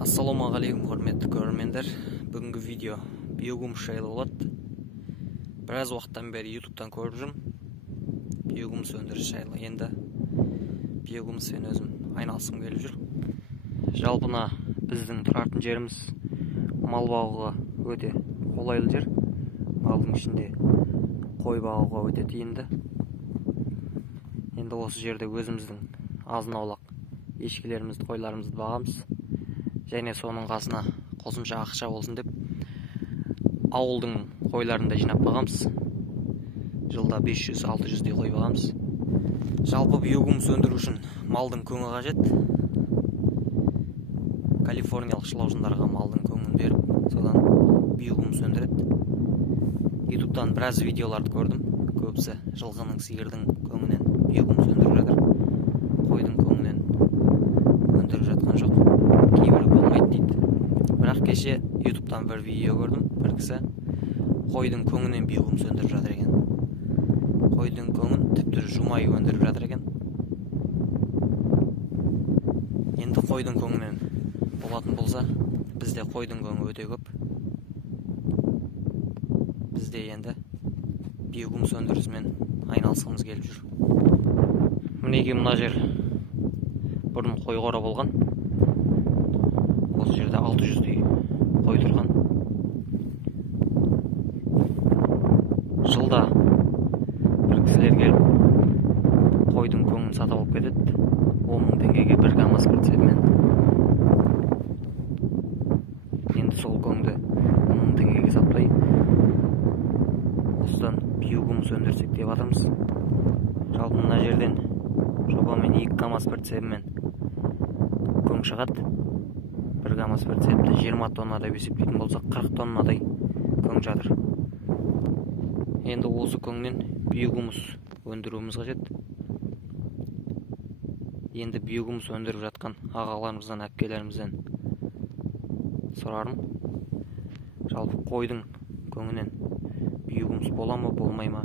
Ассалаумағалейкум құрметті көрермендер. Бүгінгі видео биогумус жайлы болады. Біраз уақыттан бері ютубтан көріп жүрмін биогумус өндіріс жайлы. Енді биогумуспен өзім айналысқым келіп жүр. Жалпына біздің тұратын жеріміз мал бағуға өте қолайлы жер. Малдың ішінде қой бағуға өте тиімді. Енді осы жерде өзіміздің азын-аулақ ешкілерімізді, қойларымызды бағамыз. Және соның қасына қосымша ақша болсын деп ауылдың қойларында жинап бағамыз. Жылда 500-600 қой бағамыз. Жалпы биогумус өндіру үшін малдың көңі қажет. Калифорниялық шылаушындарға малдың көңін беріп, содан биогумус өндіреді. Ютубтан біраз видеоларды көрдім. Көбісі жылқының, сиырдың көңінен биогумус өндіріп жатыр. Қойдың көңінен өндіріп жатқан жоқ. Кейбірі болмайды дейді. Бірақ кеше ютубтан бір видео көрдім. Бір кісі қойдың көңінен биогумус өндіріп жатыр екен. Қойдың көңін тіпті жумай өндіріп жатыр екен. Енді қойдың көңінен болатын болса, бізде қойдың көңі өте көп. Бізде енді биогумус өндірісімен айналысқымыз келіп жүр. Мінеки мына жер бұрын қой қора болған. Осы жерде 600-дей қой тұрған. Жылда бір кісілер келіп қойдың көңін сатып алып кетеді. 10 мың теңгеге бір КамАЗ прицебімен. Енді сол көңді 10 мың теңгеге сатпай осыдан биогумус өндірсек деп жатырмыз. Жалпы мына жерден жобамен 2 КамАЗ прицебімен көң шығады. Бір КамАЗ прицепті 20 тоннадай есептейтін болсақ, 40 тоннадай көң жатыр. Енді осы көңнен биогумус өндіруіміз қажет. Енді биогумус өндіріп жатқан ағаларымыздан, әпкелерімізден сұрарым. Жалпы қойдың көңінен биогумус бола ма, болмай ма?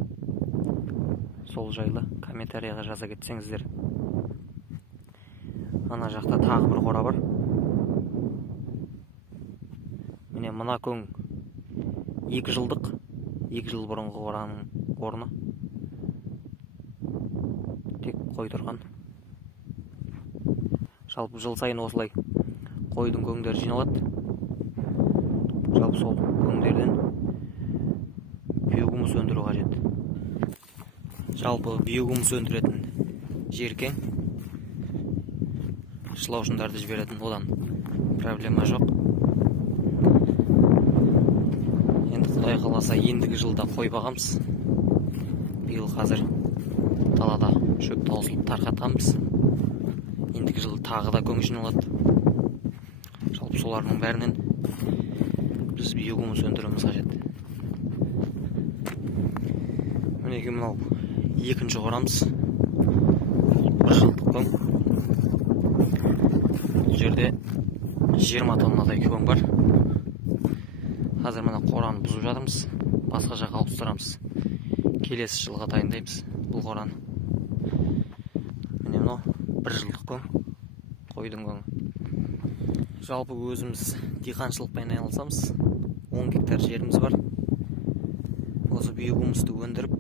Сол жайлы комментарияға жаза кетсеңіздер. Ана жақта тағы бір қора бар. Міне мына көң 2 жылдық, 2 жыл бұрынғы қораның орны. Тек қой тұрған. Жалпы жыл сайын осылай қойдың көңдері жиналады. Жалпы сол көңдерден биогумус өндіру қажет. Жалпы биогумус өндіретін жер кең. Шылаушындарды жіберетін, одан проблема жоқ. Енді Құдай қаласа ендігі жылда қой бағамыз. Биыл қазір далада шөп таусылып тарқатқанбыз. Ендігі жылы тағы да көң жиналады. Жалпы солардың бәрінен біз биогумус өндіруіміз қажет. Мінеки мынау екінші қорамыз. 1 жылдық көң. Бұл жерде 20 тоннадай көң бар. Қазір мына қораны бұзып жатырмыз. Басқа жаққа ауыстырамыз. Келесі жылға дайындаймыз бұл қораны. Міне мынау 1 жылдық көң. Қойдың көңі. Жалпы өзіміз диқаншылықпен айналысамыз. 10 гектар жеріміз бар. Осы биогумусты өндіріп,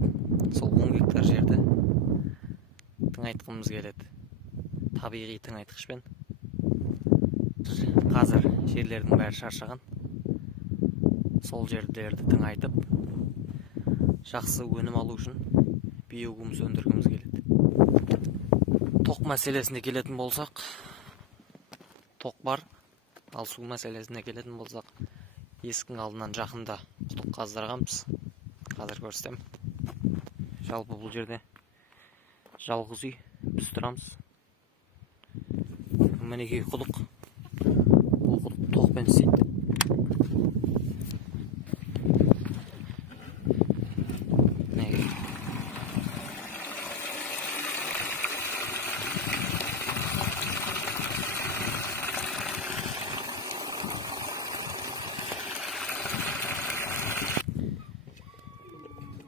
сол 10 гектар жерді тыңайтқымыз келеді. Табиғи тыңайтқышпен. Қазір жерлердің бәрі шаршаған. Сол жерлерді тыңайтып, жақсы өнім алу үшін биогумус өндіргіміз келеді. Тоқ мәселесіне келетін болсақ, тоқ бар. Ал су мәселесіне келетін болсақ, есіктің алдынан жақында құдық қаздырғанбыз. Қазір көрсетем. Жалпы бұл жерде жалғыз үй, біз тұрамыз. Мінеки құдық. Бұл құдық тоқпен істейді.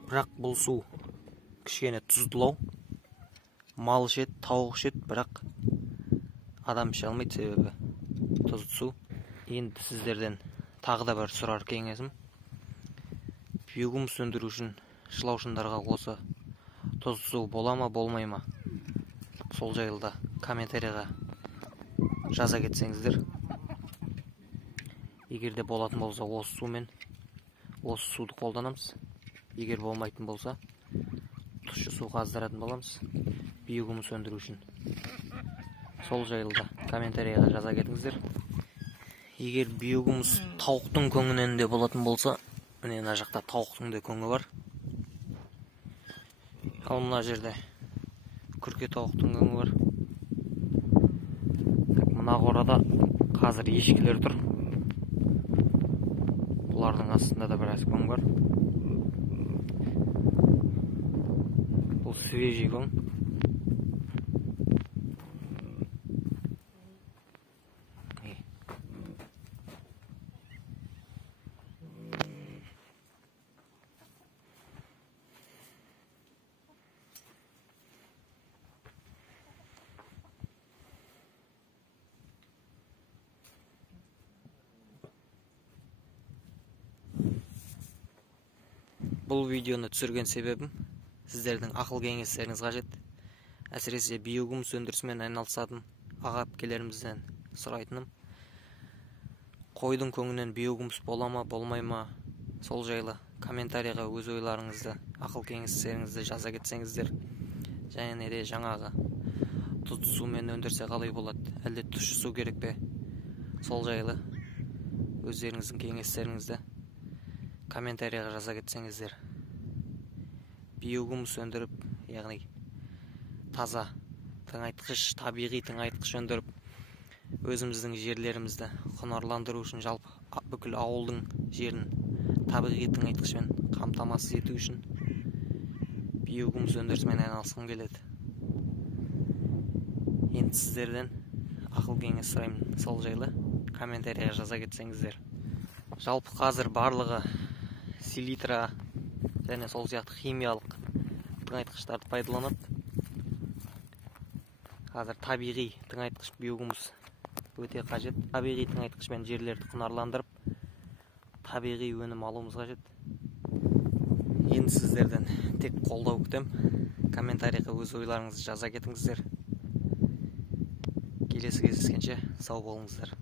Бірақ бұл су кішкене тұздылау. Мал ішеді, тауық ішеді, бірақ адам іше алмайды, себебі тұзды су. Енді сіздерден тағы да бір сұрар кеңесім. Бүйгүм сөндіру үшін шылаушындарға осы тұз су бола ма, болмай ма? Сол жайлы комментарийға жаза кетсеңіздер. Егер де болатын болса, осы суды қолданамыз. Егер болмайтын болса, тұщы су қаздыратын боламыз. Бүйгүм сөндіру үшін. Сол жайлы комментарийға жаза кетіңіздер. Егер бүйгүміз тауықтың көңінен де болатын болса, міне мына жақта тауықтың да көңі бар. Ал мына жерде күрке тауықтың көңі бар. Мына қорада қазір ешкілер тұр. Бұлардың астында да біраз көң бар. Бұл свежий көң. Бұл видеоны түсірген себебім сіздердің ақыл кеңестеріңіз қажет. Әсіресе бүйгүм сөндірісімен айналысатын аға әпкелерімізден сұрайтыным. Қойдың көңінен бүйгүміз бола ма, болмай ма? Сол жайлы комментарийға өз ойларыңызды, ақыл кеңестеріңізді жаза кетсеңіздер. Және де жаңағы тұз сумен өндірсе қалай болады? Әлде тұщы су керек пе? Сол жайлы өздеріңіздің кеңестеріңізді комментарийға жаза кетсеңіздер. Бүйгүм сөндіріп, яғни таза тыңайтқыш, табиғи тыңайтқыш өндіріп, өзіміздің жерлерімізді құнарландыру үшін, жалпы бүкіл ауылдың жерін табиғи тыңайтқышпен қамтамасыз ету үшін бүйгүм сөндірісімен айналысқым келеді. Енді сіздерден ақыл кеңес сұраймын. Сол жайлы комментарийға жаза кетсеңіздер. Жалпы қазір барлығы селитра және сол сияқты химиялық тыңайтқыштарды пайдаланады. Қазір табиғи тыңайтқыш бүйгүміз өте қажет. Табиғи тыңайтқышпен жерлерді құнарландырып, табиғи өнім алуымыз қажет. Енді сіздерден тек қолдау күтем. Комментарийға өз ойларыңызды жаза кетіңіздер. Келесі кездескенше сау болыңыздар.